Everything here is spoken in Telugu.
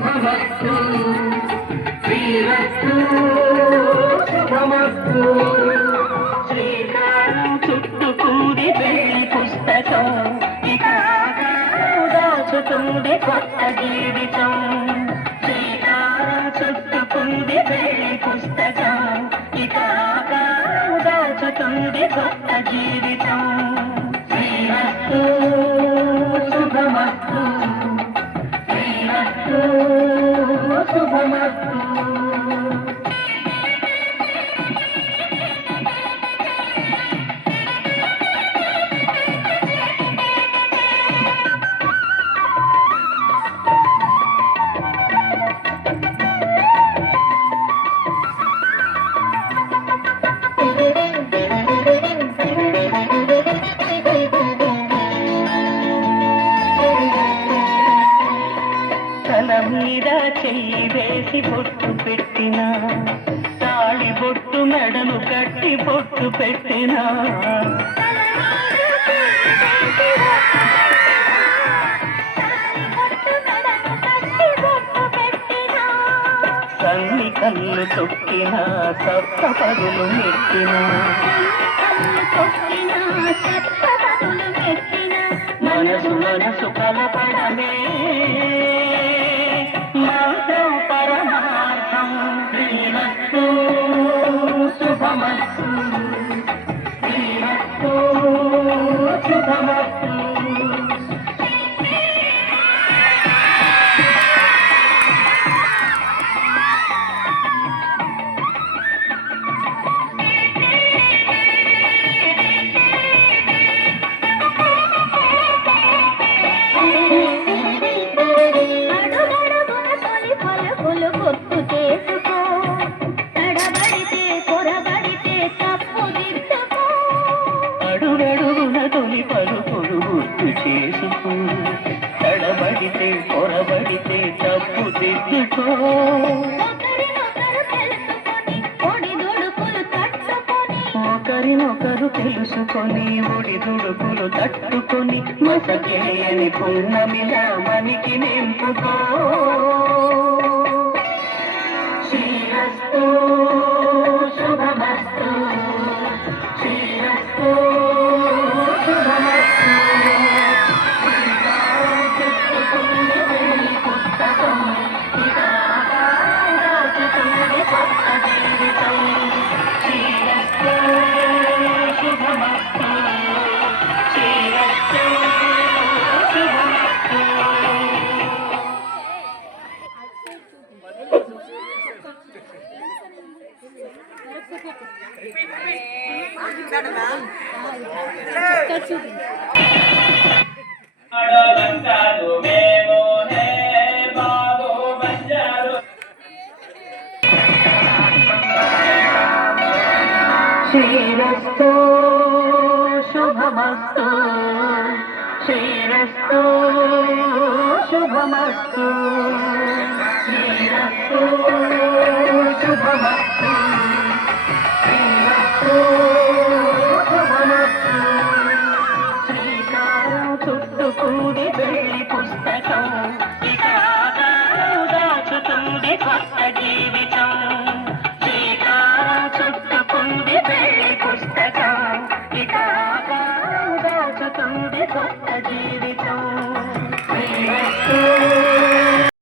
శుభమస్తు శ్రీరస్తు శుభమస్తు శ్రీకారం చుట్టుకుంది పెళ్లి పుస్తకం ఇక దాచుతుంది కొత్త జీవితం శ్రీకారం చుట్టుకుంది పెళ్లి పుస్తకం ఇక దాచుతుంది కొత్త జీవితం శ్రీరస్తు శుభమస్తు శ్రీరస్తు శుభమస్తు మీద చెయ్యి వేసి బొట్టు పెట్టినా తాళి బొట్టు మెడను కట్టి బొట్టు పెట్టినా సన్ని కళ్ళు తొక్కినా సప్త పదులు మెట్టినా మనసు మనసు కలపడమే మాత్రం పరమార్థం శ్రీరస్తు శుభమస్తు శ్రీరస్తు శుభమస్తు తడబడితే పొరబడితే తప్పు దిద్దుకో ఒకరినొకరు తెలుసుకొని ఒడిదుడుకులు తట్టుకొని మసకేయని పున్నమిలా మనకి నింపుకో శ్రీరస్తు శుభమస్తు శ్రీరస్తు శుభమస్తు శ్రీరస్తు శుభమస్తు శ్రీరస్తు శుభమస్తు శ్రీరస్తు శుభమస్తు శ్రీరస్తు శుభమస్తు శ్రీకారం చుట్టుకుంది పెళ్లి పుస్తకం ఇక దాచుతుంది కొత్త జీవితం శ్రీకారం చుట్టుకుంది పెళ్లి పుస్తకం ఇక దాచుతుంది కొత్త జీవితం శ్రీరస్తు